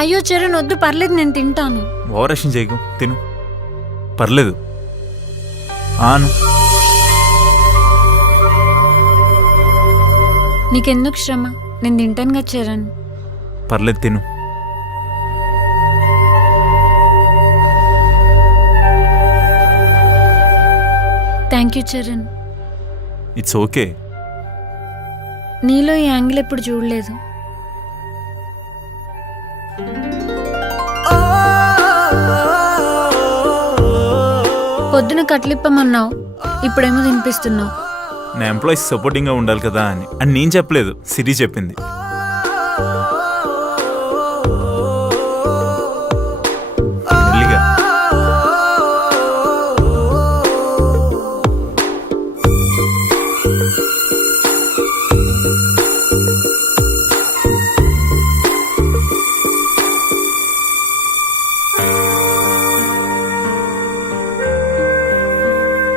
అయ్యో చరణ్ వద్దు, పర్లేదు నేను తింటాను. ఓవరాక్షన్ చేయకు, తిను, పర్లేదు. ఆను. నీకెందుకు శ్రమ, నేను తింటానుగా చరణ్. పర్లేదు, తిను. Thank you Charan. It's okay. నీలో ఈ యాంగిల్ ఎప్పుడు చూడలేదు. పొద్దున కట్లిప్పమన్నావు, ఇప్పుడేమో తినిపిస్తున్నావు. నా ఎంప్లాయీస్ సపోర్టింగ్గా ఉండాలి కదా అని నేను చెప్పలేదు, సిరి చెప్పింది.